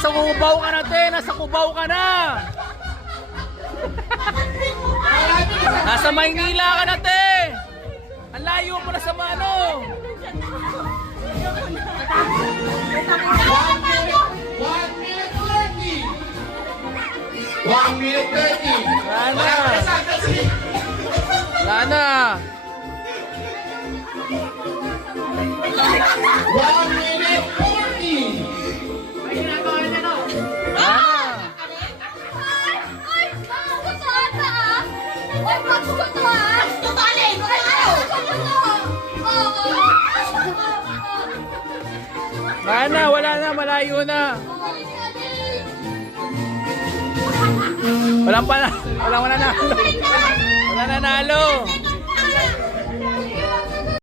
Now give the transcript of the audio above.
Nasa Cubao ka na, te. Nasa Cubao ka na. Nasa Maynila ka na, te. Ang layo mo na sa Mano. 1 minute 30. Lana. Lana. 1 minute 40. Lana. Lana, wala na. Malayo na. Walang nanalo. Wala nanalo.